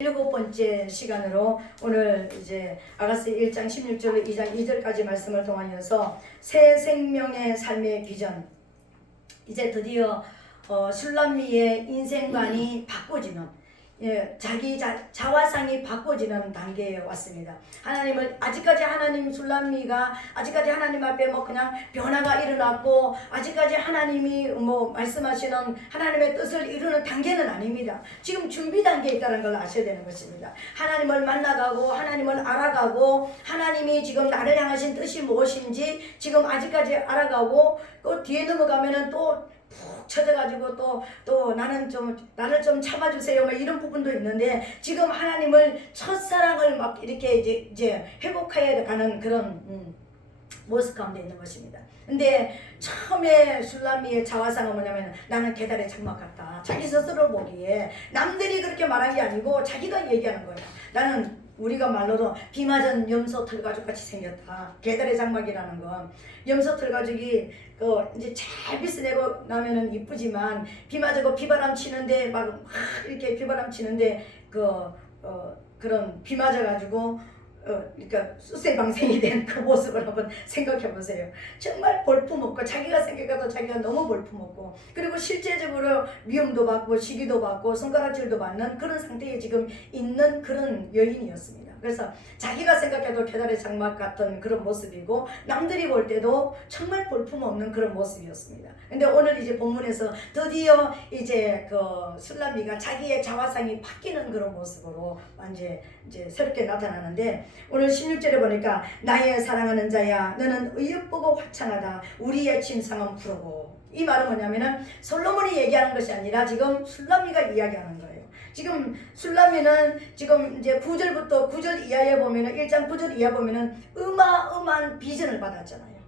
7번째 시간으로 오늘 이제 아가서 1장 16절 2장 2절까지 말씀을 통하여서 새 생명의 삶의 비전, 이제 드디어 술람미의 인생관이 바꿔지는, 자기 자화상이 바꿔지는 단계에 왔습니다. 하나님을 아직까지 하나님 술람미가 아직까지 하나님 앞에 뭐 그냥 변화가 일어났고 아직까지 하나님이 뭐 말씀하시는 하나님의 뜻을 이루는 단계는 아닙니다. 지금 준비 단계에 있다는 걸 아셔야 되는 것입니다. 하나님을 만나가고 하나님을 알아가고 하나님이 지금 나를 향하신 뜻이 무엇인지 지금 아직까지 알아가고 또 뒤에 넘어가면은 또 푹 쳐져가지고 또 나를 좀 참아주세요 뭐 이런 부분도 있는데, 지금 하나님을 첫사랑을 막 이렇게 이제 회복해야 가는 그런 모습 가운데 있는 것입니다. 근데 처음에 술람미의 자화상은 뭐냐면 나는 계달의 장막 같다. 자기 스스로 보기에 남들이 그렇게 말한 게 아니고 자기가 얘기하는 거예요. 나는 우리가 말로도 비 맞은 염소 털가죽 같이 생겼다. 계달의 장막이라는 건 염소 털가죽이 이제 잘 비스내고 나면은 이쁘지만 비 맞고 비바람 치는데 막 이렇게 비바람 치는데 그런 비 맞아가지고 그러니까 수세방생이 된 그 모습을 한번 생각해 보세요. 정말 볼품없고 자기가 생각해도 자기가 너무 볼품없고, 그리고 실제적으로 미움도 받고 시기도 받고 손가락질도 받는 그런 상태에 지금 있는 그런 여인이었습니다. 그래서 자기가 생각해도 계달의 장막 같은 그런 모습이고 남들이 볼 때도 정말 볼품없는 그런 모습이었습니다. 근데 오늘 이제 본문에서 드디어 이제 술람미가 자기의 자화상이 바뀌는 그런 모습으로 이제 새롭게 나타나는데, 오늘 16절에 보니까 나의 사랑하는 자야 너는 의협보고 화창하다 우리의 침상은 푸르고, 이 말은 뭐냐면은 솔로몬이 얘기하는 것이 아니라 지금 술람미가 이야기하는 거예요. 지금 술람미는 지금 이제 9절부터 9절 이하에 보면은 1장 9절 이하 보면은 어마어마한 비전을 받았잖아요.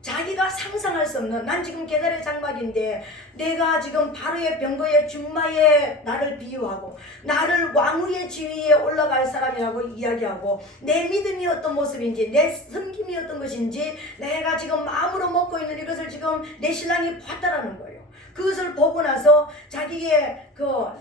자기가 상상할 수 없는, 난 지금 계달의 장막인데 내가 지금 바로의 병거의 준마에 나를 비유하고 나를 왕후의 지위에 올라갈 사람이라고 이야기하고 내 믿음이 어떤 모습인지 내 섬김이 어떤 것인지 내가 지금 마음으로 먹고 있는 이것을 지금 내 신랑이 봤다라는 거예요. 그것을 보고 나서 자기의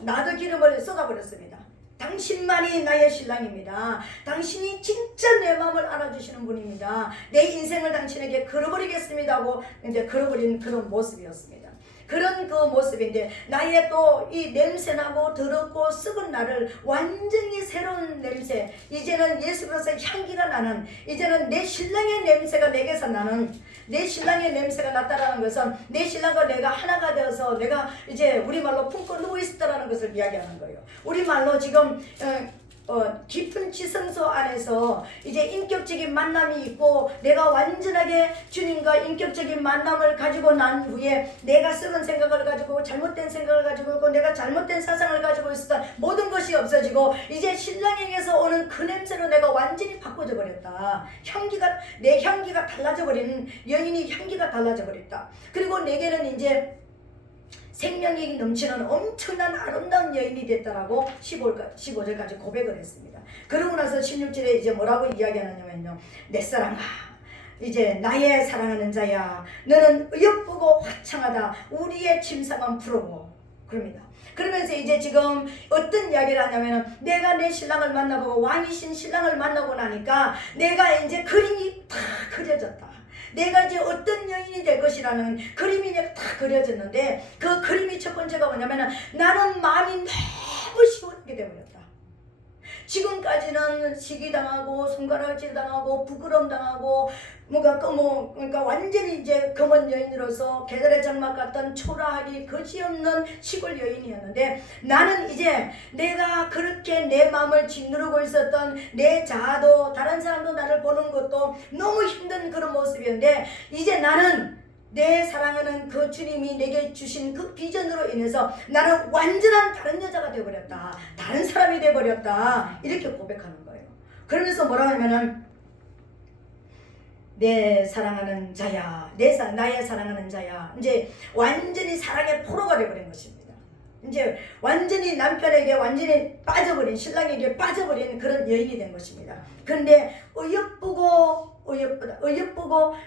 나도 기름을 쏟아버렸습니다. 당신만이 나의 신랑입니다. 당신이 진짜 내 마음을 알아주시는 분입니다. 내 인생을 당신에게 걸어버리겠습니다 하고 이제 걸어버린 그런 모습이었습니다. 그런 그 모습인데, 나의 또 이 냄새나고 더럽고 썩은 나를 완전히 새로운 냄새, 이제는 예수 그리스도의 향기가 나는, 이제는 내 신랑의 냄새가 내게서 나는, 내 신랑의 냄새가 났다라는 것은 내 신랑과 내가 하나가 되어서 내가 이제 우리말로 품고 누워있었다라는 것을 이야기하는 거예요. 우리말로 지금 깊은 지성소 안에서 이제 인격적인 만남이 있고, 내가 완전하게 주님과 인격적인 만남을 가지고 난 후에 내가 썩은 생각을 가지고 잘못된 생각을 가지고 있고 내가 잘못된 사상을 가지고 있었던 모든 것이 없어지고 이제 신랑에게서 오는 그 냄새로 내가 완전히 바꿔져 버렸다. 내 향기가 달라져 버리는, 여인이 향기가 달라져 버렸다. 그리고 내게는 이제 생명력이 넘치는 엄청난 아름다운 여인이 됐다라고 15절까지 고백을 했습니다. 그러고 나서 16절에 이제 뭐라고 이야기하느냐면요, 내 사랑아 이제 나의 사랑하는 자야 너는 의협보고 화창하다 우리의 침상은 푸르고, 그럽니다. 그러면서 이제 지금 어떤 이야기를 하냐면, 내가 내 신랑을 만나보고 왕이신 신랑을 만나고 나니까 내가 이제 그림이 다 그려졌다. 내가 이제 어떤 여인이 될 것이라는 그림이 다 그려졌는데, 그 그림이 첫 번째가 뭐냐면 나는 마음이 너무 시원하게 되어버렸다. 지금까지는 시기당하고 손가락질 당하고 부끄럼 당하고 그러니까 완전히 이제 검은 여인으로서 계달의 장막 같은 초라하기 거지없는 시골 여인이었는데, 나는 이제 내가 그렇게 내 마음을 짓누르고 있었던 내 자아도 다른 사람도 나를 보는 것도 너무 힘든 그런 모습이었는데, 이제 나는 내 사랑하는 그 주님이 내게 주신 그 비전으로 인해서 나는 완전한 다른 여자가 되어버렸다. 다른 사람이 되어버렸다. 이렇게 고백하는 거예요. 그러면서 뭐라고 하냐면은 내 사랑하는 자야, 나의 사랑하는 자야. 이제 완전히 사랑의 포로가 되어버린 것입니다. 이제 완전히 남편에게 완전히 빠져버린, 신랑에게 빠져버린 그런 여인이 된 것입니다. 그런데 의협보고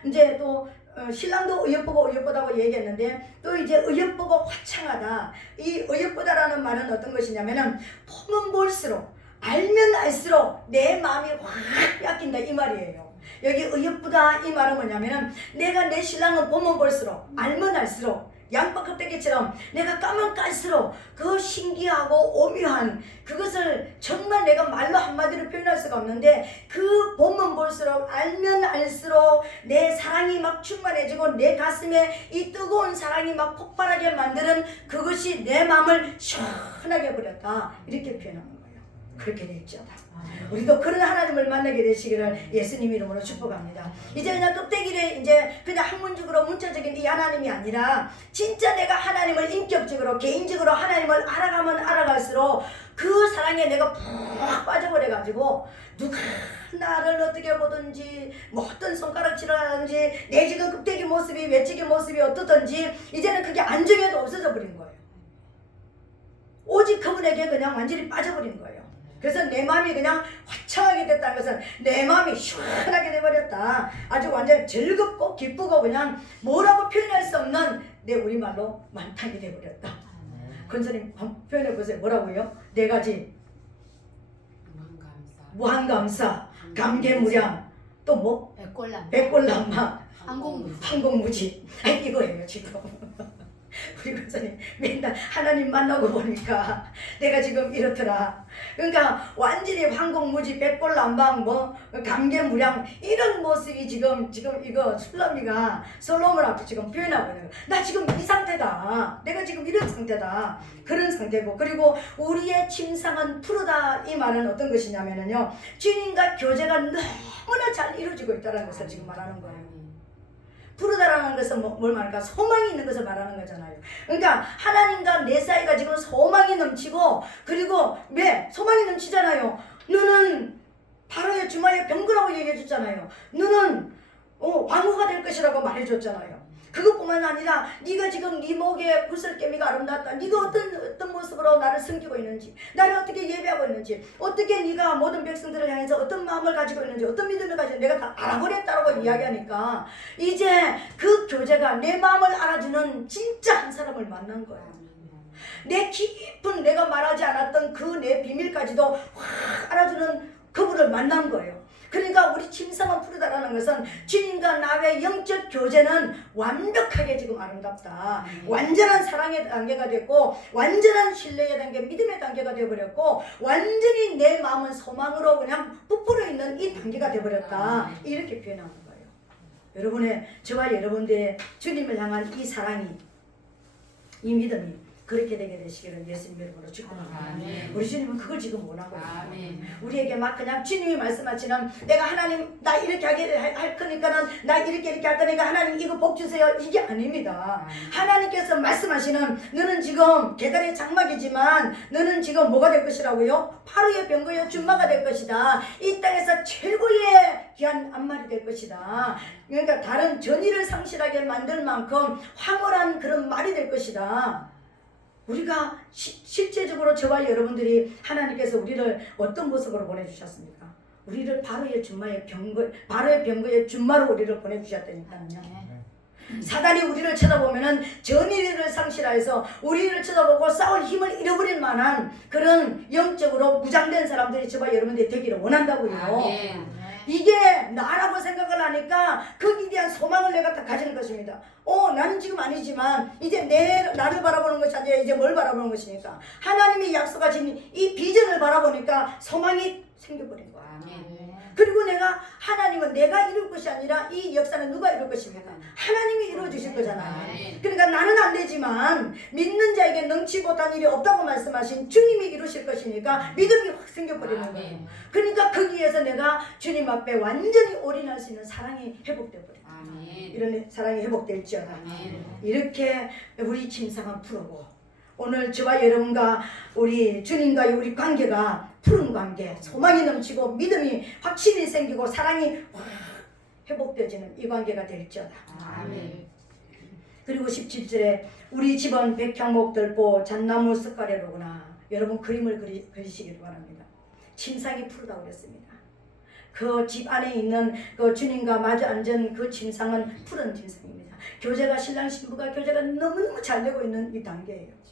이제 또 신랑도 의협보고 의협보다고 얘기했는데 또 이제 의협보고 화창하다. 이 의협보다라는 말은 어떤 것이냐면은 보면 볼수록 알면 알수록 내 마음이 확 뺏긴다 이 말이에요. 여기 의협보다 이 말은 뭐냐면은 내가 내 신랑을 보면 볼수록 알면 알수록 양파 껍데기처럼 내가 까면 깔수록 그 신기하고 오묘한 그것을 정말 내가 말로 한마디로 표현할 수가 없는데 그 보면 볼수록 알면 알수록 내 사랑이 막 충만해지고 내 가슴에 이 뜨거운 사랑이 막 폭발하게 만드는 그것이 내 마음을 시원하게 해버렸다 이렇게 표현하는 거예요. 그렇게 될지어다. 우리도 그런 하나님을 만나게 되시기를 예수님 이름으로 축복합니다. 이제 그냥 껍데기를 이제 그냥 학문적으로 문자적인 이 하나님이 아니라 진짜 내가 하나님을 인격적으로 개인적으로 하나님을 알아가면 알아갈수록 그 사랑에 내가 푹 빠져버려 가지고 누가 나를 어떻게 보든지 뭐 어떤 손가락질을 하든지 내 지금 껍데기 모습이 외치기 모습이 어떻든지 이제는 그게 안정에도 없어져 버린 거예요. 오직 그분에게 그냥 완전히 빠져버린 거예요. 그래서 내 마음이 그냥 화창하게 됐다는 것은 내 마음이 시원하게 돼버렸다. 아주 완전 즐겁고 기쁘고 그냥 뭐라고 표현할 수 없는 내 우리말로 만탕이 돼버렸다. 권사님 한번 표현해보세요. 뭐라고요? 네 가지. 무한감사, 감개무량, 또 뭐? 백골난방, 항공무지. 이거예요 지금. 우리 권사님 맨날 하나님 만나고 보니까 내가 지금 이렇더라. 그러니까 완전히 황공무지 백골난방 뭐 감개무량 이런 모습이 지금 이거 술람이가 솔로몬 앞에 지금 표현하고 있는 거야. 나 지금 이 상태다. 내가 지금 이런 상태다. 그런 상태고 그리고 우리의 침상은 푸르다 이 말은 어떤 것이냐면요 주님과 교제가 너무나 잘 이루어지고 있다는 것을 지금 말하는 거예요. 푸르다라는 것은 뭘 말할까? 소망이 있는 것을 말하는 거잖아요. 그러니까 하나님과 내 사이가 지금 소망이 넘치고 그리고 왜? 소망이 넘치잖아요. 너는 바로의 주마의 병거라고 얘기해 줬잖아요. 너는 왕후가 될 것이라고 말해 줬잖아요. 그것뿐만 아니라 네가 지금 네 목에 구슬깨미가 아름답다. 네가 어떤 모습으로 나를 섬기고 있는지 나를 어떻게 예배하고 있는지 어떻게 네가 모든 백성들을 향해서 어떤 마음을 가지고 있는지 어떤 믿음을 가지고 내가 다 알아버렸다고 이야기하니까 이제 그 교제가 내 마음을 알아주는 진짜 한 사람을 만난 거예요. 내 깊은 내가 말하지 않았던 그 내 비밀까지도 확 알아주는 그분을 만난 거예요. 그러니까 우리 침상은 푸르다라는 것은 주님과 나의 영적 교제는 완벽하게 지금 아름답다. 완전한 사랑의 단계가 됐고 완전한 신뢰의 단계, 믿음의 단계가 되어버렸고 완전히 내 마음은 소망으로 그냥 부풀어 있는 이 단계가 되어버렸다. 이렇게 표현하는 거예요. 여러분의 저와 여러분들의 주님을 향한 이 사랑이 이 믿음이 그렇게 되게 되시기를 예수님 이름으로 축복합니다. 우리 주님은 그걸 지금 원하고 있어요. 우리에게 막 그냥 주님이 말씀하시는 내가 하나님 나 이렇게 하게 할 거니까는 나 이렇게 할 거니까 하나님 이거 복 주세요 이게 아닙니다. 하나님께서 말씀하시는 너는 지금 계단의 장막이지만 너는 지금 뭐가 될 것이라고요? 파루의 병거의 준마가 될 것이다. 이 땅에서 최고의 귀한 암말이 될 것이다. 그러니까 다른 전의를 상실하게 만들 만큼 황홀한 그런 말이 될 것이다. 우리가 실제적으로 저와 여러분들이 하나님께서 우리를 어떤 모습으로 보내주셨습니까? 우리를 바로의 병거의 준마로 우리를 보내주셨다니까요. 사단이 우리를 쳐다보면은 전의를 상실하여서 우리를 쳐다보고 싸울 힘을 잃어버릴 만한 그런 영적으로 무장된 사람들이 저와 여러분들이 되기를 원한다고요. 이게 나라고 생각을 하니까 거기에 대한 소망을 내가 다 가지는 것입니다. 나는 지금 아니지만 이제 나를 바라보는 것이 아니라 이제 뭘 바라보는 것이니까 하나님이 약속하신 이 비전을 바라보니까 소망이 생겨버린 거야. 그리고 내가 하나님은 내가 이룰 것이 아니라 이 역사는 누가 이룰 것입니까? 하나님이 이루어 주실 거잖아요. 그러니까 나는 안 되지만 믿는 자에게 넘치 못한 일이 없다고 말씀하신 주님이 이루실 것이니까 믿음이 확 생겨버리는 거예요. 그러니까 거기에서 내가 주님 앞에 완전히 올인할 수 있는 사랑이 회복되어 버려요. 이런 사랑이 회복될지어다. 이렇게 우리 침상은 푸르고 오늘 저와 여러분과 우리 주님과의 우리 관계가 푸른 관계, 소망이 넘치고 믿음이 확신이 생기고 사랑이 회복되어지는 이 관계가 될지어다. 그리고 17절에 우리 집은 백향목들보 잣나무 석가래로구나. 여러분 그림을 그리시길 바랍니다. 침상이 푸르다고 그랬습니다. 그 집 안에 있는 그 주님과 마주 앉은 그 침상은 푸른 침상입니다. 교제가 신랑 신부가 교제가 너무너무 잘 되고 있는 이 단계예요.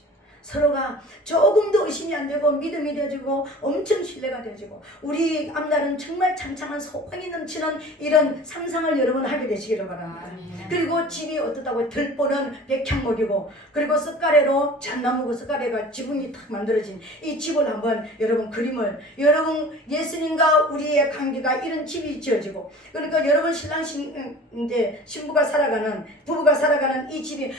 서로가 조금도 의심이 안 되고 믿음이 되어지고 엄청 신뢰가 되어지고 우리 앞날은 정말 창창한 소망이 넘치는 이런 상상을 여러분 하게 되시기를 바랍니다. 그리고 집이 어떻다고 들보는 백향목이고 그리고 석가래로 잣나무고 석가래가 지붕이 탁 만들어진 이 집을 한번 여러분 그림을 여러분 예수님과 우리의 관계가 이런 집이 지어지고 그러니까 여러분 신랑 이제 신부가 살아가는 부부가 살아가는 이 집이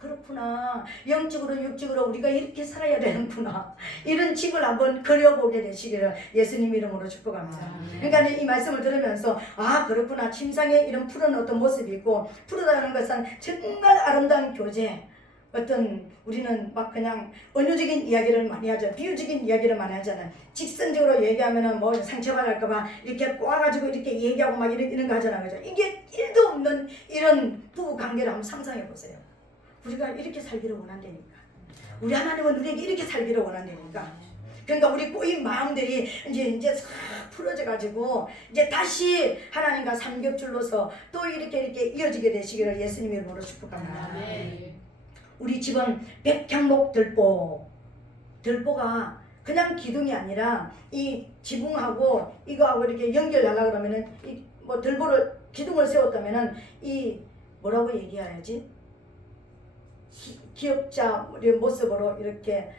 그렇구나. 영적으로 육적으로 우리가 이렇게 살아야 되는구나. 이런 집을 한번 그려보게 되시기를 예수님 이름으로 축복합니다. 그러니까 이 말씀을 들으면서 아 그렇구나. 침상에 이런 푸른 어떤 모습이 있고 푸르다는 것은 정말 아름다운 교제. 어떤 우리는 막 그냥 은유적인 이야기를 많이 하죠. 비유적인 이야기를 많이 하잖아요. 직선적으로 얘기하면은 뭐 상처받을까봐 이렇게 꼬아가지고 이렇게 얘기하고 막 이런 거 하잖아요. 그죠? 이게 1도 없는 이런 부부 관계를 한번 상상해 보세요. 우리가 이렇게 살기를 원한다니까. 우리 하나님은 우리에게 이렇게 살기를 원한다니까. 그러니까 우리 꼬인 마음들이 이제 싹 풀어져 가지고 이제 다시 하나님과 삼겹줄로서 또 이렇게 이어지게 되시기를 예수님 이름으로 축복합니다. 우리 집은 백향목 들보가 그냥 기둥이 아니라 이 지붕하고 이거하고 이렇게 연결하려고 그러면은 이 뭐 들보를 기둥을 세웠다면은 이 뭐라고 얘기해야지? 기역자 모습으로 이렇게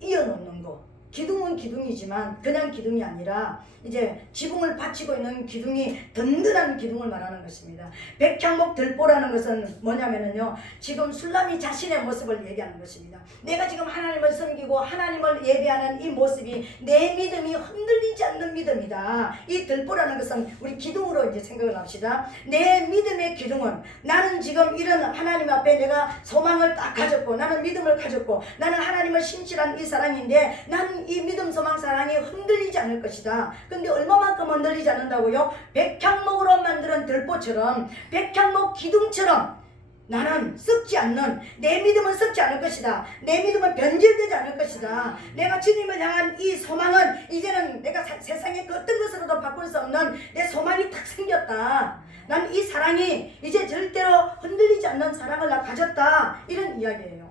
이어놓는 거. 기둥은 기둥이지만 그냥 기둥이 아니라 이제 지붕을 받치고 있는 기둥이 든든한 기둥을 말하는 것입니다. 백향목 들보라는 것은 뭐냐면요, 지금 술람이 자신의 모습을 얘기하는 것입니다. 내가 지금 하나님을 섬기고 하나님을 예배하는 이 모습이 내 믿음이 흔들리지 않는 믿음이다. 이 들보라는 것은 우리 기둥으로 이제 생각을 합시다. 내 믿음의 기둥은 나는 지금 이런 하나님 앞에 내가 소망을 딱 가졌고 나는 믿음을 가졌고 나는 하나님을 신실한 이 사랑인데 나는 이 믿음 소망 사랑이 흔들리지 않을 것이다. 근데 얼마만큼 흔들리지 않는다고요? 백향목으로 만든 들보처럼 백향목 기둥처럼 나는 썩지 않는 내 믿음은 썩지 않을 것이다. 내 믿음은 변질되지 않을 것이다. 내가 주님을 향한 이 소망은 이제는 내가 세상의 그 어떤 것으로도 바꿀 수 없는 내 소망이 딱 생겼다. 난 이 사랑이 이제 절대로 흔들리지 않는 사랑을 나 가졌다. 이런 이야기예요.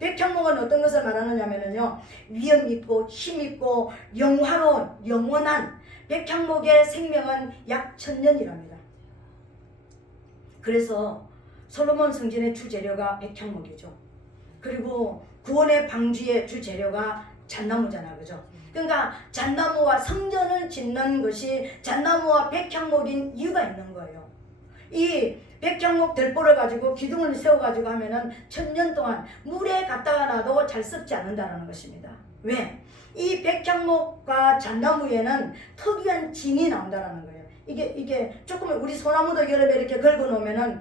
백향목은 어떤 것을 말하느냐면요, 위험 있고 힘 있고 영화로운 영원한 백향목의 생명은 약 1000년이랍니다. 그래서 솔로몬 성전의 주재료가 백향목이죠. 그리고 구원의 방주의 주재료가 잣나무잖아, 그죠? 그러니까 잣나무와 성전을 짓는 것이 잣나무와 백향목인 이유가 있는 거예요. 이 백향목 들보를 가지고 기둥을 세워가지고 하면은 1000년 동안 물에 갖다가 놔도 잘 썩지 않는다는 것입니다. 왜? 이 백향목과 잣나무에는 특이한 진이 나온다는 거예요. 이게 조금 우리 소나무도 여름에 이렇게 긁어 놓으면은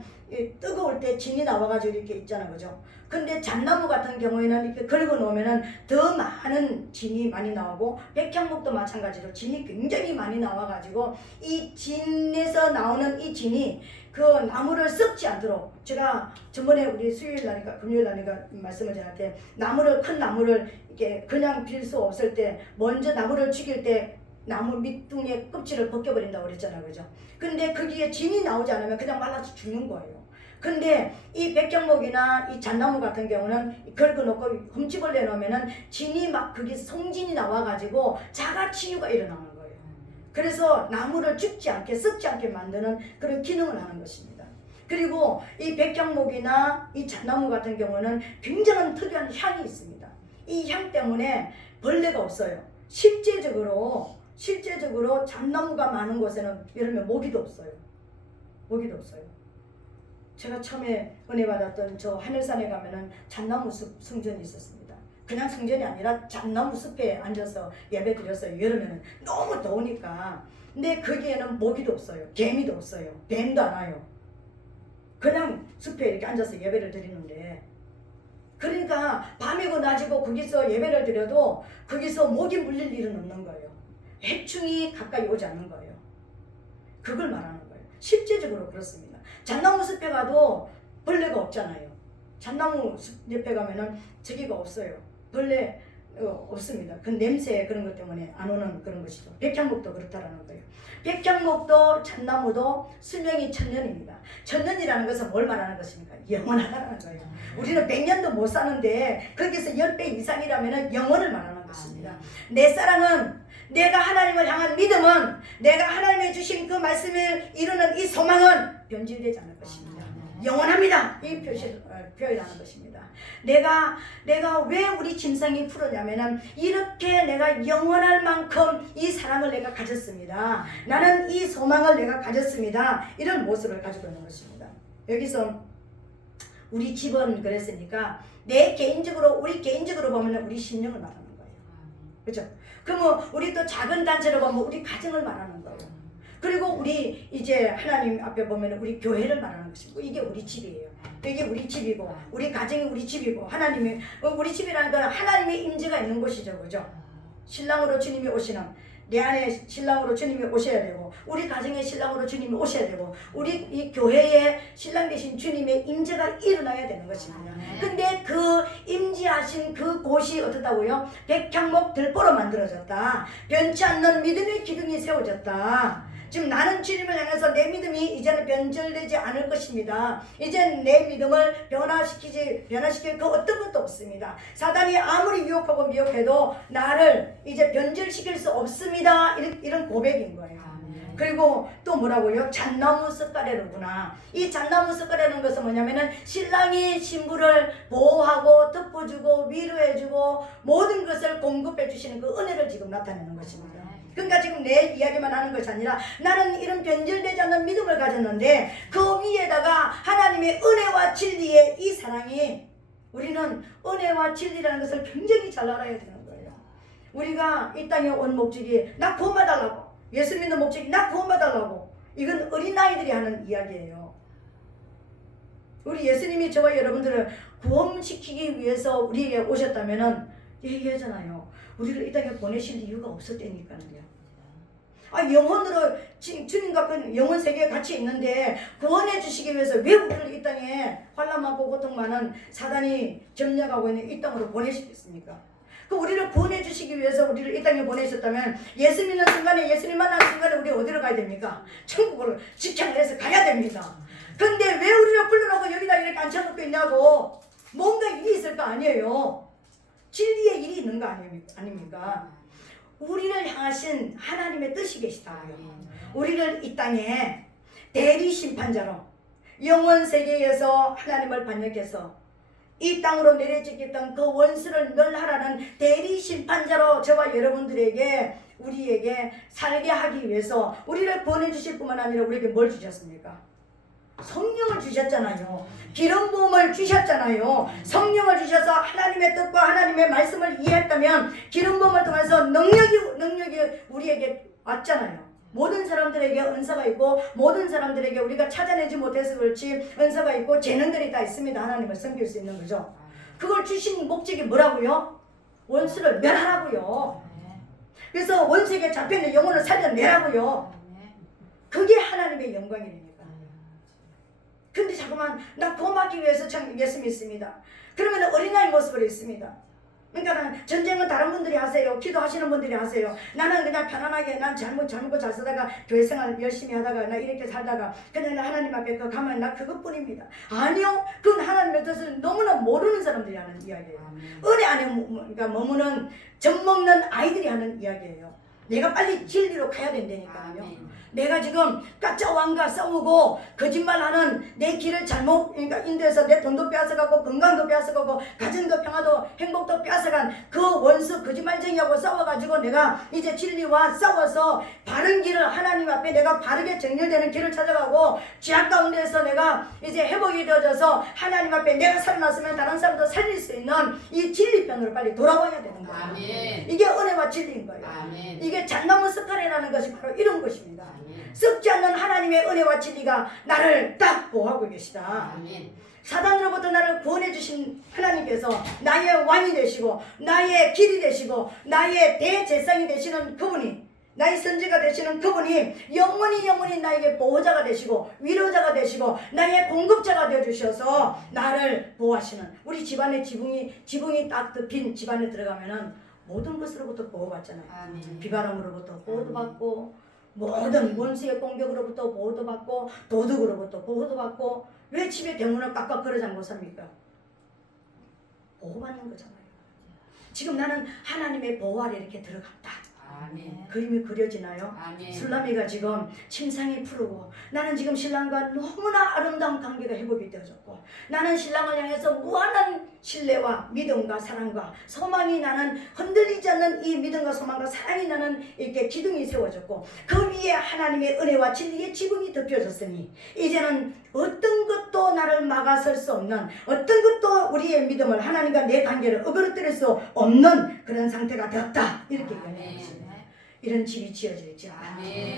뜨거울 때 진이 나와가지고 이렇게 있잖아요, 그죠? 근데 잣나무 같은 경우에는 이렇게 긁어 놓으면은 더 많은 진이 많이 나오고 백향목도 마찬가지로 진이 굉장히 많이 나와가지고 이 진에서 나오는 이 진이 그 나무를 썩지 않도록, 제가 전번에 우리 수요일 날인가 금요일 날인가 말씀을 드렸는데 나무를 큰 나무를 이렇게 그냥 빌 수 없을 때 먼저 나무를 죽일 때 나무 밑둥의 껍질을 벗겨버린다고 그랬잖아요, 그죠? 근데 거기에 진이 나오지 않으면 그냥 말라서 죽는 거예요. 근데 이 백향목이나 이 잣나무 같은 경우는 긁어놓고 흠집을 내놓으면은 진이 막 거기 송진이 나와가지고 자가 치유가 일어나는 거예요. 그래서 나무를 죽지 않게 썩지 않게 만드는 그런 기능을 하는 것입니다. 그리고 이 백향목이나 이 잣나무 같은 경우는 굉장한 특이한 향이 있습니다. 이 향 때문에 벌레가 없어요. 실제적으로 잣나무가 많은 곳에는 예를 들면 모기도 없어요. 모기도 없어요. 제가 처음에 은혜 받았던 저 하늘산에 가면은 잣나무 숲 성전이 있었습니다. 그냥 성전이 아니라 잣나무 숲에 앉아서 예배 드렸어요. 여름에는 너무 더우니까. 근데 거기에는 모기도 없어요. 개미도 없어요. 뱀도 안 와요. 그냥 숲에 이렇게 앉아서 예배를 드리는데, 그러니까 밤이고 낮이고 거기서 예배를 드려도 거기서 모기 물릴 일은 없는 거예요. 해충이 가까이 오지 않는 거예요. 그걸 말하는 거예요. 실제적으로 그렇습니다. 잣나무 숲에 가도 벌레가 없잖아요. 잣나무 숲 옆에 가면은 저기가 없어요. 벌레 없습니다. 그 냄새 그런 것 때문에 안 오는 그런 것이죠. 백향목도 그렇다라는 거예요. 백향목도 잣나무도 수명이 1000년입니다. 1000년이라는 것은 뭘 말하는 것입니까? 영원하다는 거예요. 우리는 100년도 못 사는데 거기서 10배 이상이라면 영원을 말하는 것입니다. 내 사랑은, 내가 하나님을 향한 믿음은, 내가 하나님이 주신 그 말씀을 이루는 이 소망은 변질되지 않을 것입니다. 영원합니다. 이 표현하는 것입니다. 내가 왜 우리 짐승이 풀었냐면은 이렇게 내가 영원할 만큼 이 사랑을 내가 가졌습니다. 나는 이 소망을 내가 가졌습니다. 이런 모습을 가지고 있는 것입니다. 여기서 우리 집은 그랬으니까 우리 개인적으로 보면 우리 심령을 말하는 거예요. 그렇죠? 그러면 우리 또 작은 단체로 보면 우리 가정을 말하는 거예요. 그리고 우리 이제 하나님 앞에 보면 우리 교회를 말하는 것이고, 이게 우리 집이에요. 이게 우리 집이고, 우리 가정이 우리 집이고, 하나님이 우리 집이라는 건 하나님의 임재가 있는 곳이죠, 그죠? 신랑으로 주님이 오시는, 내 안에 신랑으로 주님이 오셔야 되고, 우리 가정에 신랑으로 주님이 오셔야 되고, 우리 이 교회에 신랑 되신 주님의 임재가 일어나야 되는 것입니다. 근데 그 임재하신 그 곳이 어떻다고요? 백향목 들보로 만들어졌다. 변치 않는 믿음의 기둥이 세워졌다. 지금 나는 주님을 향해서 내 믿음이 이제는 변절되지 않을 것입니다. 이제 내 믿음을 변화시킬 그 어떤 것도 없습니다. 사단이 아무리 유혹하고 미혹해도 나를 이제 변절시킬 수 없습니다. 이런 고백인 거예요. 그리고 또 뭐라고요? 잣나무 석가래로구나. 이 잣나무 석가래라는 것은 뭐냐면은 신랑이 신부를 보호하고 덮어주고 위로해주고 모든 것을 공급해 주시는 그 은혜를 지금 나타내는 것입니다. 그러니까 지금 내 이야기만 하는 것이 아니라 나는 이런 변질되지 않는 믿음을 가졌는데 그 위에다가 하나님의 은혜와 진리의 이 사랑이, 우리는 은혜와 진리라는 것을 굉장히 잘 알아야 되는 거예요. 우리가 이 땅에 온 목적이 나 구원받으려고, 예수 믿는 목적이 나 구원받으려고, 이건 어린아이들이 하는 이야기예요. 우리 예수님이 저와 여러분들을 구원시키기 위해서 우리에게 오셨다면은 얘기하잖아요. 우리를 이 땅에 보내실 이유가 없었다니까요. 영혼으로 주님과 그 영혼 세계에 같이 있는데 구원해 주시기 위해서 왜 우리를 이 땅에 환난 많고 고통 많은 사단이 점령하고 있는 이 땅으로 보내시겠습니까? 그 우리를 구원해 주시기 위해서 우리를 이 땅에 보내셨다면 예수 믿는 순간에, 예수님 만나는 순간에 우리 어디로 가야 됩니까? 천국으로 직행을 해서 가야 됩니다. 근데 왜 우리를 불러놓고 여기다 이렇게 앉혀놓고 있냐고. 뭔가 일이 있을 거 아니에요. 진리의 일이 있는 거 아닙니까? 우리를 향하신 하나님의 뜻이 계시다고요. 우리를 이 땅에 대리 심판자로, 영원 세계에서 하나님을 반역해서 이 땅으로 내려지겠던 그 원수를 멸하라는 대리 심판자로 저와 여러분들에게, 우리에게 살게 하기 위해서 우리를 보내주실 뿐만 아니라 우리에게 뭘 주셨습니까? 성령을 주셨잖아요. 기름 부음을 주셨잖아요. 성령을 주셔서 하나님의 뜻과 하나님의 말씀을 이해했다면 기름 부음을 통해서 능력이 우리에게 왔잖아요. 모든 사람들에게 은사가 있고, 모든 사람들에게 우리가 찾아내지 못해서 그렇지 은사가 있고 재능들이 다 있습니다. 하나님을 섬길 수 있는 거죠. 그걸 주신 목적이 뭐라고요? 원수를 멸하라고요. 그래서 원수에게 잡혀있는 영혼을 살려내라고요. 그게 하나님의 영광이니까. 근데 자꾸만 나 구원받기 위해서 참 예수 믿습니다. 그러면 어린아이 모습으로 있습니다. 그러니까 전쟁은 다른 분들이 하세요. 기도하시는 분들이 하세요. 나는 그냥 편안하게 난 잘못 잘 쓰다가 교회 생활 열심히 하다가 나 이렇게 살다가 그냥 하나님 앞에 가면 나 그것뿐입니다. 아니요. 그건 하나님의 뜻을 너무나 모르는 사람들이 하는 이야기예요. 은혜 안에 그러니까 머무는 젖먹는 아이들이 하는 이야기예요. 내가 빨리 진리로 가야 된다니까요. 내가 지금 가짜 왕과 싸우고 거짓말하는 내 길을 잘못 인도해서 내 돈도 빼앗아가고 건강도 빼앗아가고 가정도 평화도 행복도 빼앗아간 그 원수 거짓말쟁이하고 싸워가지고 내가 이제 진리와 싸워서 바른 길을 하나님 앞에 내가 바르게 정렬되는 길을 찾아가고 죄악 가운데에서 내가 이제 회복이 되어져서 하나님 앞에 내가 살아났으면 다른 사람도 살릴 수 있는 이 진리편으로 빨리 돌아와야 되는 거예요. 아멘. 이게 은혜와 진리인 거예요. 아멘. 이게 잣나무 습관이라는 것이 바로 이런 것입니다. 아멘. 썩지 않는 하나님의 은혜와 진리가 나를 딱 보호하고 계시다. 아멘. 사단으로부터 나를 구원해 주신 하나님께서 나의 왕이 되시고 나의 길이 되시고 나의 대제사장이 되시는 그분이, 나의 선지가 되시는 그분이 영원히 나에게 보호자가 되시고 위로자가 되시고 나의 공급자가 되어주셔서 나를 보호하시는, 우리 집안의 지붕이 딱 덮인 집안에 들어가면은 모든 것으로부터 보호받잖아요. 아멘. 비바람으로부터 보호받고 모든 원수의 공격으로부터 보호받고 도둑으로부터 보호받고 왜 집에 대문을 꽉꽉 걸어 잠고 삽니까? 보호받는 거잖아요. 지금 나는 하나님의 보호 아래 이렇게 들어갔다. 아멘. 그림이 그려지나요? 아멘. 술라미가 지금 침상이 푸르고 나는 지금 신랑과 너무나 아름다운 관계가 회복이 되어졌고 나는 신랑을 향해서 무한한 신뢰와 믿음과 사랑과 소망이 나는 흔들리지 않는 이 믿음과 소망과 사랑이 나는 이렇게 기둥이 세워졌고 그 위에 하나님의 은혜와 진리의 지붕이 덮여졌으니 이제는 어떤 것도 나를 막아설 수 없는 어떤 것도 우리의 믿음을 하나님과 내 관계를 어그러뜨릴 수 없는 그런 상태가 되었다 이렇게 얘기하는 것입니다. 이런 집이 지어지죠.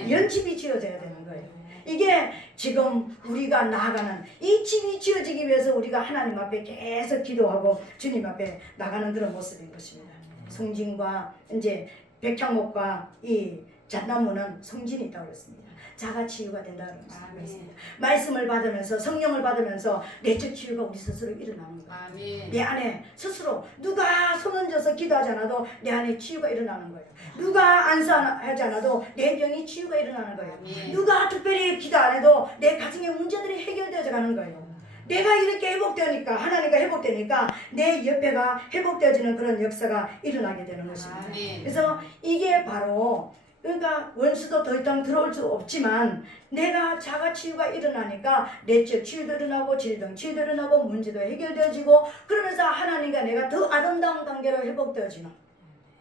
이런 집이 지어져야 되는 거예요. 이게 지금 우리가 나아가는 이 집이 지어지기 위해서 우리가 하나님 앞에 계속 기도하고 주님 앞에 나가는 그런 모습인 것입니다. 성진과 이제 백향목과 이 잣나무는 성진이 있다고 그랬습니다. 자가 치유가 된다는 것입니다. 말씀을 받으면서 성령을 받으면서 내적 치유가 우리 스스로 일어나는 거예요. 아멘. 내 안에 스스로 누가 손 얹어서 기도하지 않아도 내 안에 치유가 일어나는 거예요. 누가 안수하지 않아도 내 병이 치유가 일어나는 거예요. 아멘. 누가 특별히 기도 안 해도 내 가정의 문제들이 해결되어 가는 거예요. 내가 이렇게 회복되니까 하나님과 회복되니까 내 옆에가 회복되어지는 그런 역사가 일어나게 되는 것입니다. 아멘. 그래서 이게 바로 그러니까 원수도 더 이상 들어올 수 없지만 내가 자가 치유가 일어나니까 내적 치유도 일어나고 질병 치유도 일어나고 문제도 해결되어지고 그러면서 하나님과 내가 더 아름다운 관계로 회복되어지는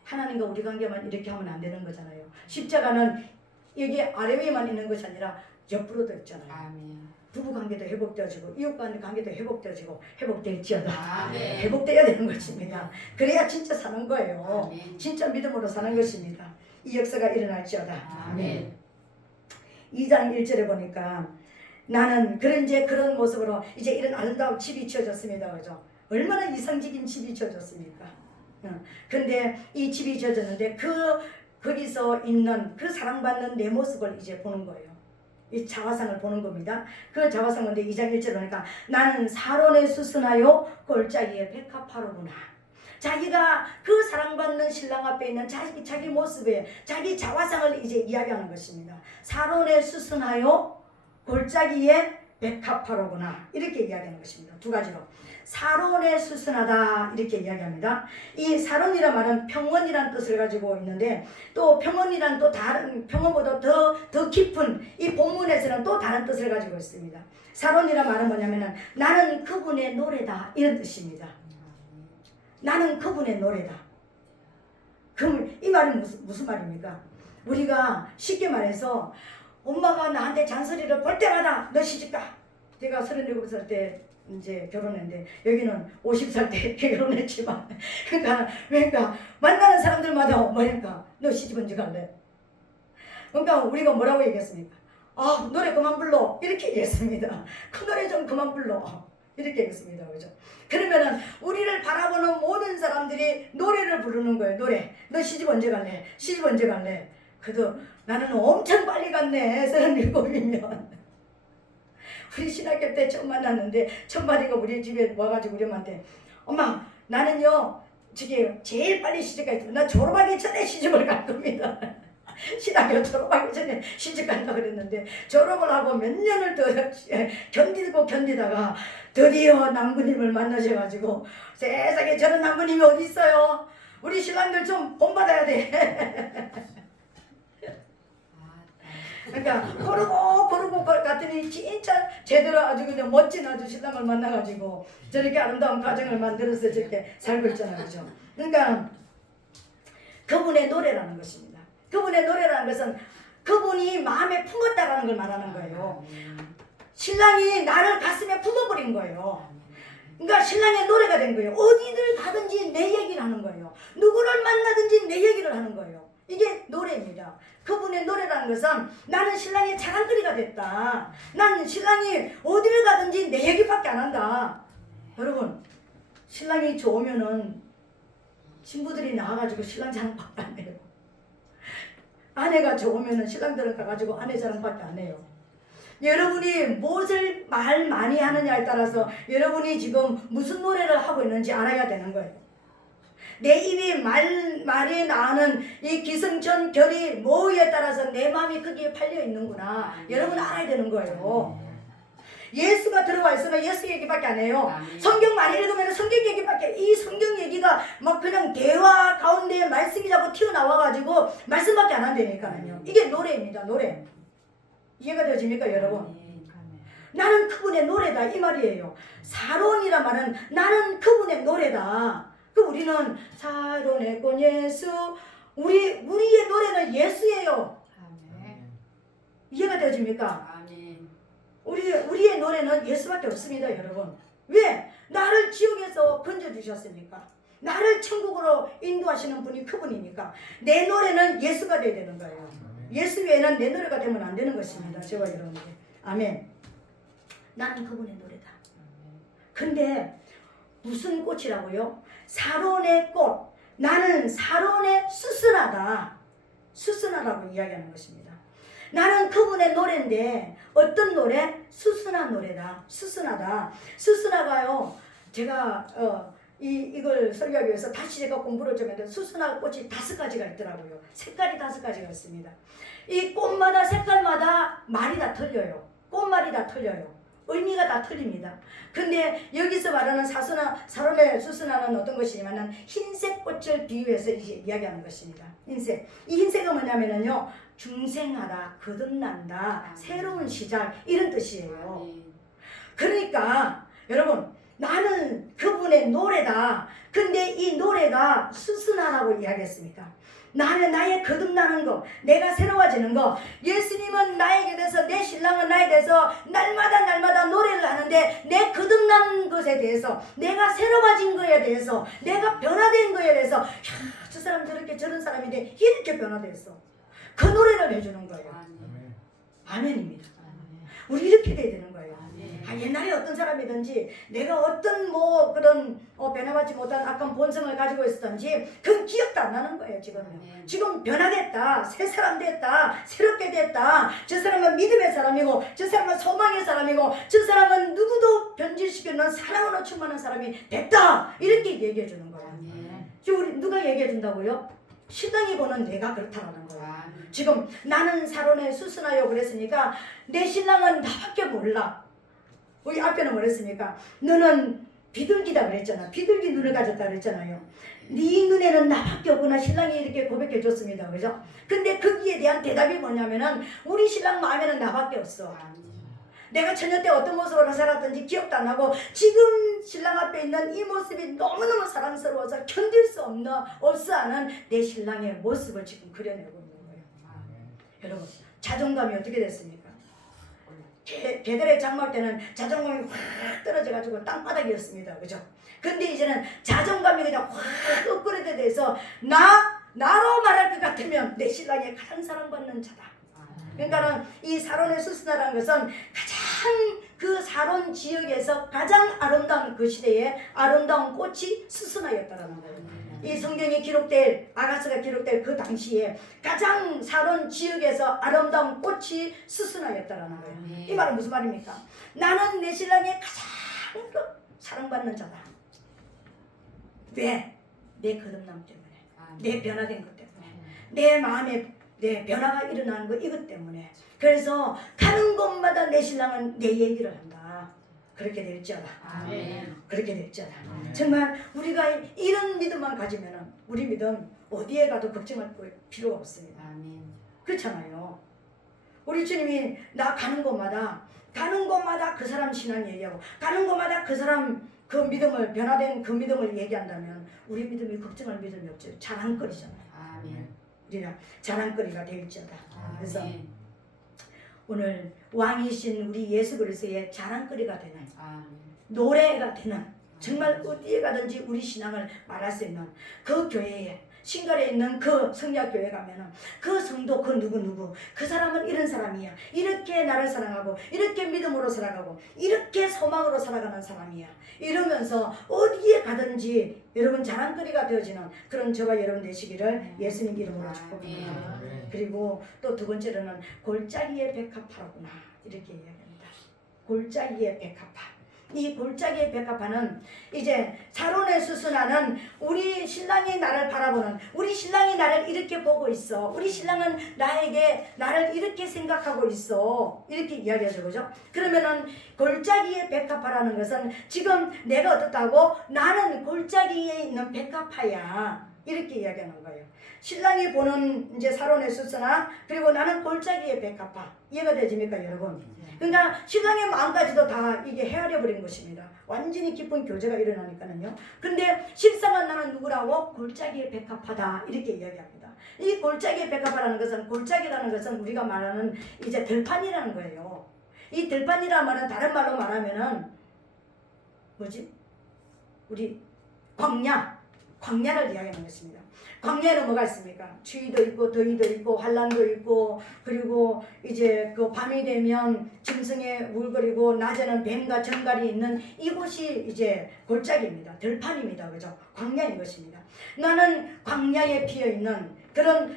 하나님과 우리 관계만 이렇게 하면 안 되는 거잖아요. 십자가는 여기 아래 위에만 있는 것이 아니라 옆으로도 있잖아요. 아멘. 부부 관계도 회복되어지고 이웃 간의 관계도 회복되어지고 회복될지어다. 아멘. 회복돼야 되는 것입니다. 그래야 진짜 사는 거예요. 아멘. 진짜 믿음으로 사는 것입니다. 이 역사가 일어날지어다. 아멘. 2장 1절에 보니까 나는 그런 모습으로 이제 이런 아름다운 집이 지어졌습니다. 그죠? 얼마나 이상적인 집이 지어졌습니까? 근데 이 집이 지어졌는데 거기서 있는 그 사랑받는 내 모습을 이제 보는 거예요. 이 자화상을 보는 겁니다. 그 자화상인데 2장 1절에 보니까 나는 사론에 수순하여 골짜기에 백합화로구나. 자기가 그 사랑받는 신랑 앞에 있는 자기 모습에 자기 자화상을 이제 이야기하는 것입니다. 사론에 수순하여 골짜기에 백합화로구나 이렇게 이야기하는 것입니다. 두 가지로 사론에 수순하다 이렇게 이야기합니다. 이 사론이란 말은 평원이란 뜻을 가지고 있는데 또 평원이란 또 다른 평원보다 더 깊은 이 본문에서는 또 다른 뜻을 가지고 있습니다. 사론이란 말은 뭐냐면은 나는 그분의 노래다 이런 뜻입니다. 나는 그분의 노래다. 그럼 이 말은 무슨 말입니까? 우리가 쉽게 말해서 엄마가 나한테 잔소리를 볼 때마다 너 시집가. 제가 37살 때 이제 결혼했는데 여기는 50살 때 결혼했지만 그러니까 만나는 사람들마다 뭐니까 너 시집 언제 갈래? 그러니까 우리가 뭐라고 얘기했습니까? 아 노래 그만 불러 이렇게 얘기했습니다. 그 노래 좀 그만 불러 이렇게 얘기했습니다. 그죠? 그러면은 우리를 바라보는 모든 사람들이 노래를 부르는 거예요. 노래. 너 시집 언제 갈래? 시집 언제 갈래? 그래도 나는 엄청 빨리 갔네. 37이면. 우리 신학교 때 처음 만났는데 첫마디가 우리 집에 와가지고 우리 엄마한테 엄마 나는요 저기 제일 빨리 시집가 있어. 나 졸업하기 전에 시집을 갈 겁니다. 신학교 졸업하기 전에 시집 간다 그랬는데 졸업을 하고 몇 년을 더 견디다가 드디어 남부님을 만나셔가지고 세상에 저런 남부님이 어디 있어요? 우리 신랑들 좀 본받아야 돼. 그러니까 고르고 갔더니 진짜 제대로 아주 그냥 멋진 아주 신랑을 만나가지고 저렇게 아름다운 가정을 만들어서 저렇게 살고 있잖아요. 그죠? 그러니까 그분의 노래라는 것입니다. 그분의 노래라는 것은 그분이 마음에 품었다라는 걸 말하는 거예요. 신랑이 나를 가슴에 품어버린 거예요. 그러니까 신랑의 노래가 된 거예요. 어디를 가든지 내 얘기를 하는 거예요. 누구를 만나든지 내 얘기를 하는 거예요. 이게 노래입니다. 그분의 노래라는 것은 나는 신랑의 자랑거리가 됐다. 난 신랑이 어디를 가든지 내 얘기밖에 안 한다. 여러분 신랑이 좋으면은 친구들이 나와가지고 신랑 자랑밖에 안 해요. 아내가 좋으면은 신랑들은 가가지고 아내 자랑밖에 안 해요. 여러분이 무엇을 말 많이 하느냐에 따라서 여러분이 지금 무슨 노래를 하고 있는지 알아야 되는 거예요. 내 입이 말이 나는 이 기승전 결이 뭐에 따라서 내 마음이 거기에 팔려 있는구나. 여러분 알아야 되는 거예요. 예수가 들어와 있으면 예수 얘기밖에 안 해요. 성경 많이 읽으면 성경 얘기밖에, 이 성경 얘기가 막 그냥 대화 가운데 말씀이 자꾸 튀어나와가지고 말씀밖에 안 한다니까요. 이게 노래입니다. 노래. 이해가 되십니까 여러분? 나는 그분의 노래다 이 말이에요. 사론이란 말은 나는 그분의 노래다. 그 우리는 사론의 꽃 예수, 우리의 노래는 예수예요. 이해가 되십니까? 우리의 노래는 예수밖에 없습니다 여러분. 왜? 나를 지옥에서 건져주셨습니까? 나를 천국으로 인도하시는 분이 그분이니까 내 노래는 예수가 되어야 되는 거예요. 예수 외에는 내 노래가 되면 안 되는 것입니다. 저와 여러분들. 아멘. 나는 그분의 노래다. 근데 무슨 꽃이라고요? 사론의 꽃. 나는 사론의 수순하다. 수순하다고 이야기하는 것입니다. 나는 그분의 노래인데 어떤 노래? 수순한 노래다. 수순하다. 수순하가요. 제가 이걸 설교하기 위해서 다시 제가 공부를 좀 했는데 수순화 꽃이 5가지가 있더라고요. 색깔이 5가지가 있습니다. 이 꽃마다 색깔마다 말이 다 틀려요. 꽃말이 다 틀려요. 의미가 다 틀립니다. 근데 여기서 말하는 사론의 수순화는 어떤 것이냐면 흰색 꽃을 비유해서 이야기하는 것입니다. 흰색. 이 흰색은 뭐냐면요. 중생하다, 거듭난다, 새로운 시작 이런 뜻이에요. 그러니까 여러분 나는 그분의 노래다. 근데 이 노래가 수순하라고 이야기했습니까? 나는 나의 거듭나는 거, 내가 새로워지는 거. 예수님은 나에게 대해서, 내 신랑은 나에 대해서 날마다 노래를 하는데 내 거듭난 것에 대해서, 내가 새로워진 거에 대해서, 내가 변화된 거에 대해서 저 사람 저런 사람인데 이렇게 변화됐어. 그 노래를 해주는 거예요. 아멘입니다. 우리 이렇게 돼야 되는 거예요. 옛날에 어떤 사람이든지 내가 어떤 그런 변화받지 못한 악한 본성을 가지고 있었던지 그건 기억도 안 나는 거예요. 지금 변화됐다, 새 사람 됐다, 새롭게 됐다. 저 사람은 믿음의 사람이고, 저 사람은 소망의 사람이고, 저 사람은 누구도 변질시키는 사랑으로 충만한 사람이 됐다. 이렇게 얘기해 주는 거예요. 우리 누가 얘기해 준다고요? 신앙이 보는 내가 그렇다라는 거예요. 지금 나는 사론에 수순하여 그랬으니까 내 신랑은 나밖에 몰라. 우리 앞에는 뭐랬습니까? 너는 비둘기다 그랬잖아. 비둘기 눈을 가졌다 그랬잖아요. 네 눈에는 나밖에 없구나. 신랑이 이렇게 고백해 줬습니다. 그죠? 근데 거기에 대한 대답이 뭐냐면은 우리 신랑 마음에는 나밖에 없어. 내가 처녀 때 어떤 모습으로 살았던지 기억도 안 나고 지금 신랑 앞에 있는 이 모습이 너무너무 사랑스러워서 견딜 수 없어 하는 내 신랑의 모습을 지금 그려내고 있는 거예요. 여러분 자존감이 어떻게 됐습니까? 개들의 장막 때는 자존감이 확 떨어져가지고 땅바닥이었습니다. 그죠? 근데 이제는 자존감이 그냥 확 엇그레게 돼서 나로 말할 것 같으면 내 신랑이 가장 사랑받는 자다. 그러니까는 이 사론의 수순화라는 것은 가장 그 사론 지역에서 가장 아름다운 그 시대에 아름다운 꽃이 수순화였다라는 거예요. 이 성경이 기록될 아가스가 기록될 그 당시에 가장 사론 지역에서 아름다운 꽃이 수순화였다라는 거예요. 이 말은 무슨 말입니까? 나는 내 신랑의 가장 사랑받는 자다. 왜? 내 거듭남 때문에, 내 변화된 것 때문에, 내 마음에 내 변화가 일어나는 거 이것 때문에. 그래서 가는 곳마다 내 신랑은 내 얘기를 한다. 그렇게 될지어다. 그렇게 될지어다. 정말 우리가 이런 믿음만 가지면 우리 믿음 어디에 가도 걱정할 필요가 없습니다. 그렇잖아요. 우리 주님이 나 가는 곳마다 그 사람 신앙 얘기하고 가는 곳마다 그 사람 그 믿음을 변화된 그 믿음을 얘기한다면 우리 믿음이 걱정할 믿음이 없죠. 자랑거리잖아요. 우리가 자랑거리가 될지어다. 그래서 오늘 왕이신 우리 예수 그리스도의 자랑거리가 되는 노래가 되는 정말 어디에 가든지 우리 신앙을 말할 수 있는 그 교회에 신갈에 있는 그 성약교회 가면은 그 성도 그 누구 그 사람은 이런 사람이야. 이렇게 나를 사랑하고 이렇게 믿음으로 살아가고 이렇게 소망으로 살아가는 사람이야. 이러면서 어디에 가든지 여러분 자랑거리가 되어지는 그런 저와 여러분 되시기를 예수님 이름으로 축복합니다. 그리고 또 두 번째로는 골짜기의 백합화로구나 이렇게 이야기합니다. 골짜기의 백합화. 이 골짜기의 백합화는 이제 사론의 수순화는 우리 신랑이 나를 바라보는, 우리 신랑이 나를 이렇게 보고 있어, 우리 신랑은 나를 이렇게 생각하고 있어, 이렇게 이야기하죠. 그죠? 그러면은 골짜기의 백합화라는 것은 지금 내가 어떻다고, 나는 골짜기에 있는 백합화야, 이렇게 이야기하는 거예요. 신랑이 보는 이제 사론의 수순화, 그리고 나는 골짜기의 백합화. 이해가 되십니까, 여러분? 그러니까 신랑의 마음까지도 다 이게 헤아려 버린 것입니다. 완전히 깊은 교제가 일어나니까는요. 근데 실상은 나는 누구라고? 골짜기의 백합화다, 이렇게 이야기합니다. 이 골짜기의 백합화라는 것은, 골짜기라는 것은 우리가 말하는 이제 들판이라는 거예요. 이 들판이라는 말은 다른 말로 말하면은 뭐지? 우리 광야를 이야기하는 것입니다. 광야에는 뭐가 있습니까? 추위도 있고 더위도 있고 환란도 있고, 그리고 이제 그 밤이 되면 짐승의 울거리고 낮에는 뱀과 정갈이 있는 이곳이 이제 골짜기입니다. 들판입니다. 그죠? 광야인 것입니다. 나는 광야에 피어 있는 그런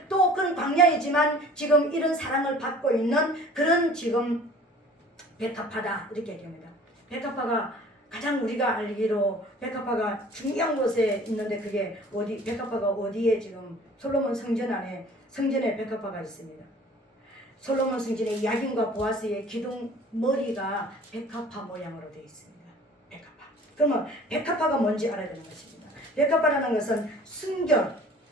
광야이지만 지금 이런 사랑을 받고 있는 그런 지금 백합화다, 이렇게 얘기합니다. 백합화가 가장 우리가 알기로 백합화가 중요한 곳에 있는데, 그게 백합화가 어디에, 지금 솔로몬 성전에 백합화가 있습니다. 솔로몬 성전의 야긴과 보아스의 기둥 머리가 백합화 모양으로 되어 있습니다. 백합화. 그러면 백합화가 뭔지 알아야 되는 것입니다. 백합화라는 것은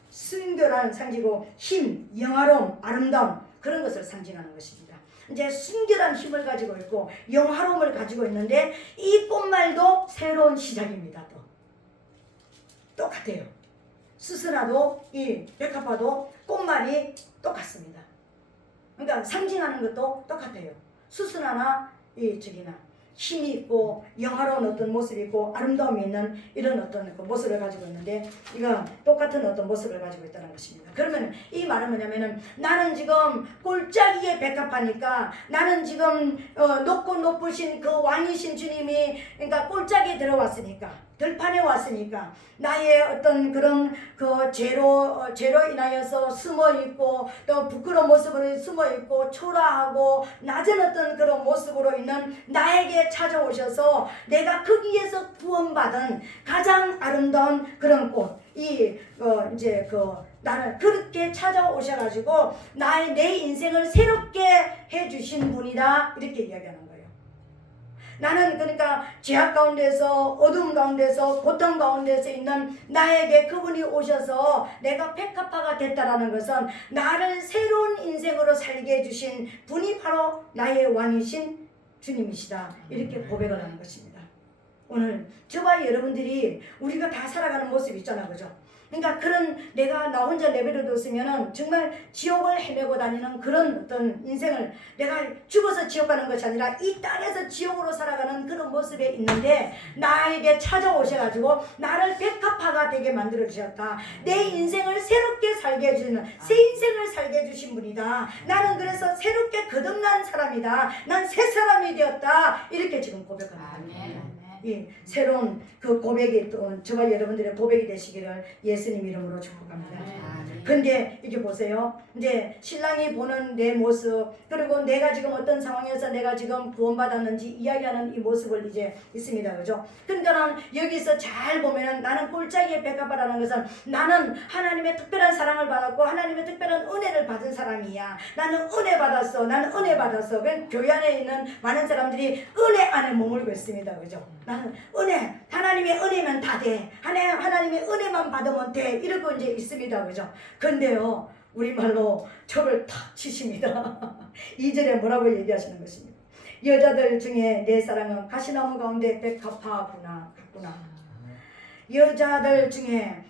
순결한 상징이고, 힘, 영화로움, 아름다움, 그런 것을 상징하는 것입니다. 이제 순결한 힘을 가지고 있고 영화로움을 가지고 있는데, 이 꽃말도 새로운 시작입니다. 똑같아요. 수순화도 이 백합화도 꽃말이 똑같습니다. 그러니까 상징하는 것도 똑같아요. 수순화나 이 힘이 있고 영화로운 어떤 모습이 있고 아름다움이 있는 이런 어떤 그 모습을 가지고 있는데, 이건 똑같은 어떤 모습을 가지고 있다는 것입니다. 그러면 이 말은 뭐냐면은, 나는 지금 골짜기에 백합하니까, 나는 지금 높고 높으신 그 왕이신 주님이, 그러니까 골짜기에 들어왔으니까, 들판에 왔으니까 나의 어떤 그런 그 죄로 인하여서 숨어 있고, 또 부끄러운 모습으로 숨어 있고, 초라하고 낮은 어떤 그런 모습으로 있는 나에게 찾아오셔서 내가 거기에서 구원받은 가장 아름다운 그런 꽃, 나를 그렇게 찾아오셔가지고 내 인생을 새롭게 해주신 분이다, 이렇게 이야기하는 거예요. 나는 그러니까 죄악 가운데서, 어두움 가운데서, 고통 가운데서 있는 나에게 그분이 오셔서 내가 백합화가 됐다라는 것은, 나를 새로운 인생으로 살게 해주신 분이 바로 나의 왕이신 주님이시다, 이렇게 고백을 하는 것입니다. 오늘 저와 여러분들이 우리가 다 살아가는 모습이 있잖아, 그죠? 그러니까 내가 나 혼자 내버려뒀으면은 정말 지옥을 헤매고 다니는 그런 어떤 인생을, 내가 죽어서 지옥 가는 것이 아니라 이 땅에서 지옥으로 살아가는 그런 모습에 있는데, 나에게 찾아오셔가지고 나를 백합화가 되게 만들어 주셨다. 내 인생을 새롭게 살게 해주는, 새 인생을 살게 해주신 분이다. 나는 그래서 새롭게 거듭난 사람이다. 난 새 사람이 되었다. 이렇게 지금 고백합니다. 새로운 그 고백이 또 저와 여러분들의 고백이 되시기를 예수님 이름으로 축복합니다. 근데 이게 보세요. 이제 신랑이 보는 내 모습, 그리고 내가 지금 어떤 상황에서 내가 지금 구원받았는지 이야기하는 이 모습을 이제 있습니다. 그죠? 그러니까 여기서 잘 보면은, 나는 골짜기의 백합화라는 것은 나는 하나님의 특별한 사랑을 받았고 하나님의 특별한 은혜를 받은 사람이야. 나는 은혜 받았어. 나는 은혜 받았어. 교회 안에 있는 많은 사람들이 은혜 안에 머물고 있습니다. 그죠? 나는 은혜, 하나님의 은혜면 다 돼. 하나님의 은혜만 받으면 돼. 이러고 이제 있습니다. 그죠? 근데요, 우리말로 척을 탁 치십니다. 2절에 뭐라고 얘기하시는 것입니다. 여자들 중에 내 사랑은 가시나무 가운데 백합화구나, 같구나. 여자들 중에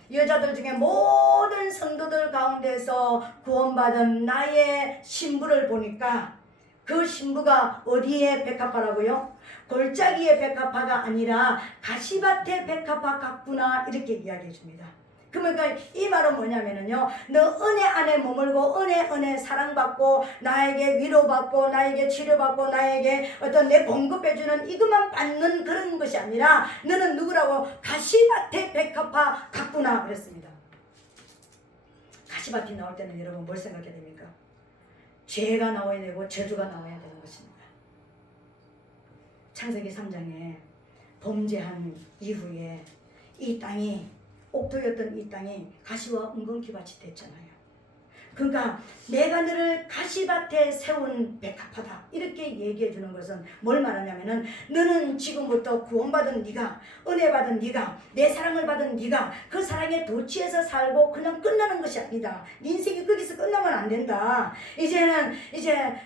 모든 성도들 가운데서 구원받은 나의 신부를 보니까, 그 신부가 어디에 백합화라고요? 골짜기의 백합화가 아니라 가시밭의 백합화 같구나, 이렇게 이야기해 줍니다. 그러니까 이 말은 뭐냐면요, 너 은혜 안에 머물고 은혜 사랑받고 나에게 위로받고 나에게 치료받고 나에게 어떤 내 공급해주는 이것만 받는 그런 것이 아니라, 너는 누구라고? 가시밭의 백합화 같구나 그랬습니다. 가시밭이 나올 때는 여러분 뭘 생각해야 됩니까? 죄가 나와야 되고 저주가 나와야 되는 것입니다. 창세기 3장에 범죄한 이후에 이 땅이 옥토였던 이 땅이 가시와 웅겅퀴밭이 됐잖아요. 그러니까 내가 너를 가시밭에 세운 백합화다 이렇게 얘기해 주는 것은 뭘 말하냐면은 너는 지금부터 구원받은 네가, 은혜 받은 네가, 내 사랑을 받은 네가 그 사랑에 도취해서 살고 그냥 끝나는 것이 아니다. 네 인생이 거기서 끝나면 안 된다. 이제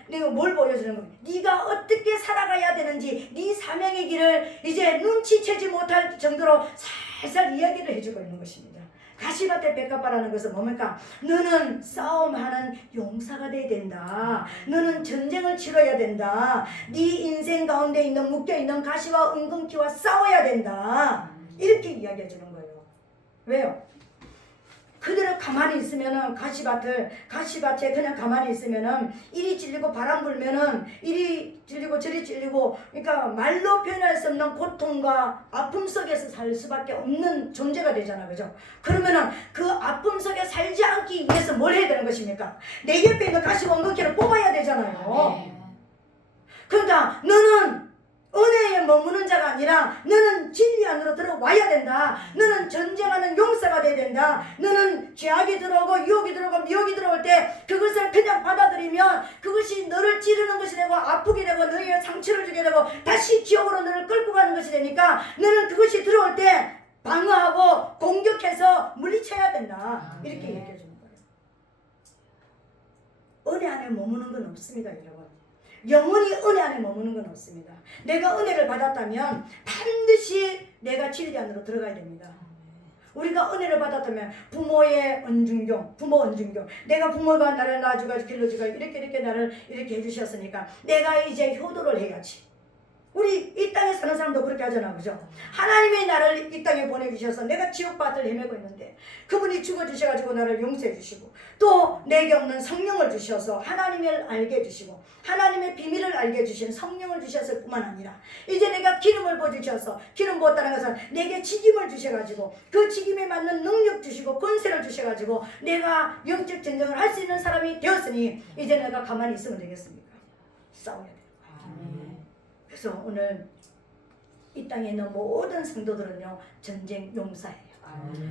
네가 뭘 보여주는 거야? 네가 어떻게 살아가야 되는지 네 사명의 길을 이제 눈치채지 못할 정도로 살살 이야기를 해주고 있는 것입니다. 가시밭의 백합화라는 것은 뭡니까? 너는 싸움하는 용사가 돼야 된다. 너는 전쟁을 치러야 된다. 네 인생 가운데 있는 묶여있는 가시와 웅겅퀴와 싸워야 된다. 이렇게 이야기해 주는 거예요. 왜요? 그대로 가만히 있으면은 가시밭에 그냥 가만히 있으면은 이리 찔리고 바람 불면은 이리 찔리고 저리 찔리고, 그러니까 말로 표현할 수 없는 고통과 아픔 속에서 살 수밖에 없는 존재가 되잖아, 그죠? 그러면은 그 아픔 속에 살지 않기 위해서 뭘 해야 되는 것입니까? 내 옆에 있는 가시와 웅겅퀴를 뽑아야 되잖아요. 그러니까 너는 은혜에 머무는 자가 아니라 너는 진리 안으로 들어와야 된다. 너는 전쟁하는 용사가 돼야 된다. 너는 죄악이 들어오고 유혹이 들어오고 미혹이 들어올 때 그것을 그냥 받아들이면 그것이 너를 찌르는 것이 되고 아프게 되고 너희의 상처를 주게 되고 다시 지옥으로 너를 끌고 가는 것이 되니까 너는 그것이 들어올 때 방어하고 공격해서 물리쳐야 된다. 이렇게 얘기해 주는 거예요. 은혜 안에 머무는 건 없습니다, 여러분. 영원히 은혜 안에 머무는 건 없습니다. 내가 은혜를 받았다면 반드시 내가 진리 안으로 들어가야 됩니다. 우리가 은혜를 받았다면 부모의 은중경, 부모 은중경. 내가 부모가 나를 낳아주고 길러주고 이렇게 나를 이렇게 해주셨으니까 내가 이제 효도를 해야지. 우리 이 땅에 사는 사람도 그렇게 하잖아, 그죠? 하나님이 나를 이 땅에 보내주셔서 내가 지옥밭을 헤매고 있는데 그분이 죽어주셔가지고 나를 용서해 주시고 또 내게 없는 성령을 주셔서 하나님을 알게 해주시고 하나님의 비밀을 알게 해주신 성령을 주셨을 뿐만 아니라 이제 내가 기름을 부어주셔서 기름 부었다는 것은 내게 직임을 주셔가지고 그 직임에 맞는 능력 주시고 권세를 주셔가지고 내가 영적 전쟁을 할 수 있는 사람이 되었으니 이제 내가 가만히 있으면 되겠습니까? 싸워야 돼요. 그래서 오늘 이 땅에 있는 모든 성도들은요 전쟁 용사예요.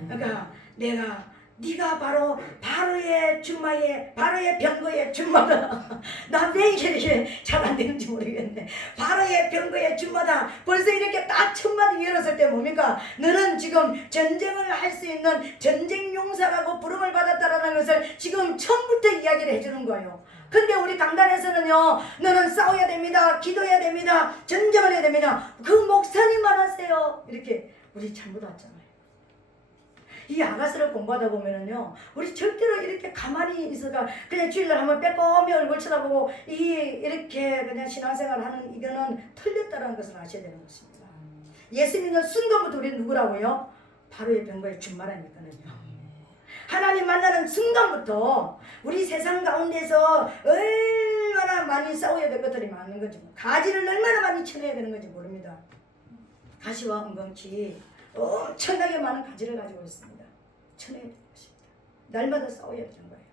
그러니까 네가 바로 바로의 준마의 바로의 병거의 준마다. 나 왜 이렇게 잘 안 되는지 모르겠네. 바로의 병거의 준마다. 벌써 이렇게 딱 첫마디 열었을 때 뭡니까? 너는 지금 전쟁을 할 수 있는 전쟁 용사라고 부름을 받았다라는 것을 지금 처음부터 이야기를 해주는 거예요. 근데 우리 강단에서는요 너는 싸워야 됩니다, 기도해야 됩니다, 전쟁을 해야 됩니다. 그 목사님만 하세요 이렇게 우리 잘못 왔잖아요. 이 아가스를 공부하다 보면은요 우리 절대로 이렇게 가만히 있어가 그냥 주일날 한번 빼꼼히 얼굴 쳐다보고 이렇게 그냥 신앙생활 하는 이거는 틀렸다는 것을 아셔야 되는 것입니다. 예수 믿는 순간부터 우리 누구라고요? 바로의 병거의 준마라니까요. 하나님 만나는 순간부터 우리 세상 가운데서 얼마나 많이 싸워야 될 것들이 많은 건지, 가지를 얼마나 많이 쳐내야 되는 건지 모릅니다. 가시와 웅겅퀴 엄청나게 많은 가지를 가지고 있습니다. 쳐내야 되는 것입니다. 날마다 싸워야 되는 거예요.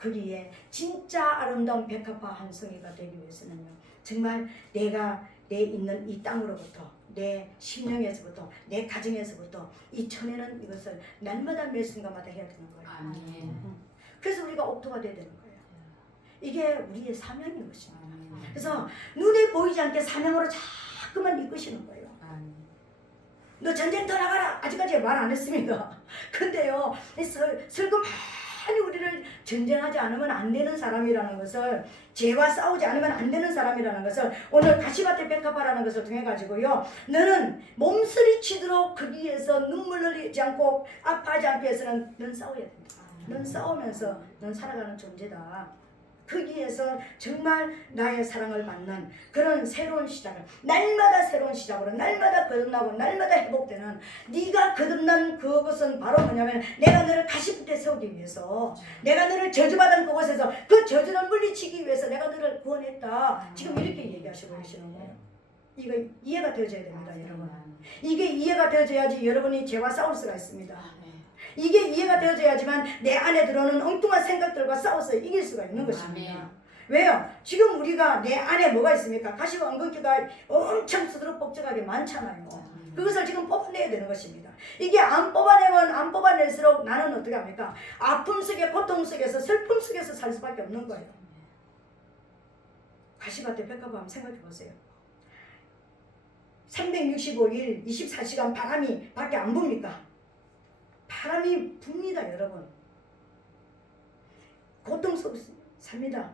거기에 진짜 아름다운 백합화 한 송이가 되기 위해서는요 정말 내가 내 있는 이 땅으로부터 내 심령에서부터 내 가정에서부터 이 쳐내는 이것을 날마다 매 순간마다 해야 되는 거예요. 그래서 우리가 옥토가 돼야 되는 거예요. 이게 우리의 사명인 것입니다. 그래서 눈에 보이지 않게 사명으로 자꾸만 이끄시는 거예요. 너 전쟁터 나가라 아직까지 말 안 했습니다. 근데요 슬그머니 우리를 전쟁하지 않으면 안 되는 사람이라는 것을, 죄와 싸우지 않으면 안 되는 사람이라는 것을 오늘 가시밭의 백합화라는 것을 통해 가지고요 너는 몸서리치도록 거기에서 눈물 흘리지 않고 아파하지 않기 위해서는 넌 싸워야 된다. 넌 싸우면서 넌 살아가는 존재다. 거기에서 정말 나의 사랑을 받는 그런 새로운 시작을, 날마다 새로운 시작으로 날마다 거듭나고 날마다 회복되는, 네가 거듭난 그것은 바로 뭐냐면 내가 너를 가시밭에 세우기 위해서, 내가 너를 저주받은 그곳에서 그 저주를 물리치기 위해서 내가 너를 구원했다. 지금 이렇게 얘기하시고 계시는 거예요. 이거 이해가 되어져야 됩니다, 여러분. 이게 이해가 되어져야지 여러분이 죄와 싸울 수가 있습니다. 이게 이해가 되어져야지만 내 안에 들어오는 엉뚱한 생각들과 싸워서 이길 수가 있는 것입니다. 왜요? 지금 우리가 내 안에 뭐가 있습니까? 가시와 엉겅퀴가 엄청 수두룩복잡하게 많잖아요. 그것을 지금 뽑아내야 되는 것입니다. 이게 안 뽑아내면 안 뽑아낼수록 나는 어떻게 합니까? 아픔 속에, 고통 속에서, 슬픔 속에서 살 수밖에 없는 거예요. 가시밭에 백합화 한번 생각해 보세요. 365일 24시간 바람이 밖에 안 붑니까? 바람이 붑니다, 여러분. 고통 속에서 삽니다.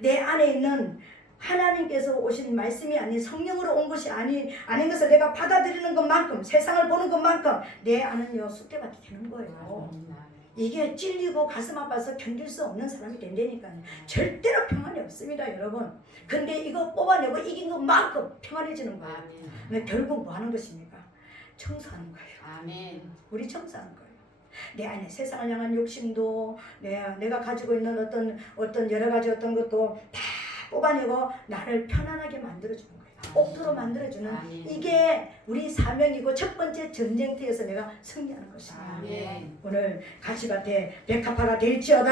내 안에 있는 하나님께서 오신 말씀이 아닌 성령으로 온 것이 아닌 것을 내가 받아들이는 것만큼, 세상을 보는 것만큼 내 안은요 쑥대밭이 되는 거예요. 이게 찔리고 가슴 아파서 견딜 수 없는 사람이 된다니까요. 절대로 평안이 없습니다, 여러분. 근데 이거 뽑아내고 이긴 것만큼 평안해지는 거예요. 근데 결국 뭐 하는 것입니까? 청소하는 거예요. 아멘. 우리 청소하는 거예요. 내 안에 세상을 향한 욕심도, 내가 가지고 있는 어떤 여러 가지 어떤 것도 다 뽑아내고 나를 편안하게 만들어주는 거예요. 옥토로 만들어주는, 이게 우리 사명이고 첫 번째 전쟁터에서 내가 승리하는 것입니다. 아멘. 오늘 가시밭에 백합화가 될지어다.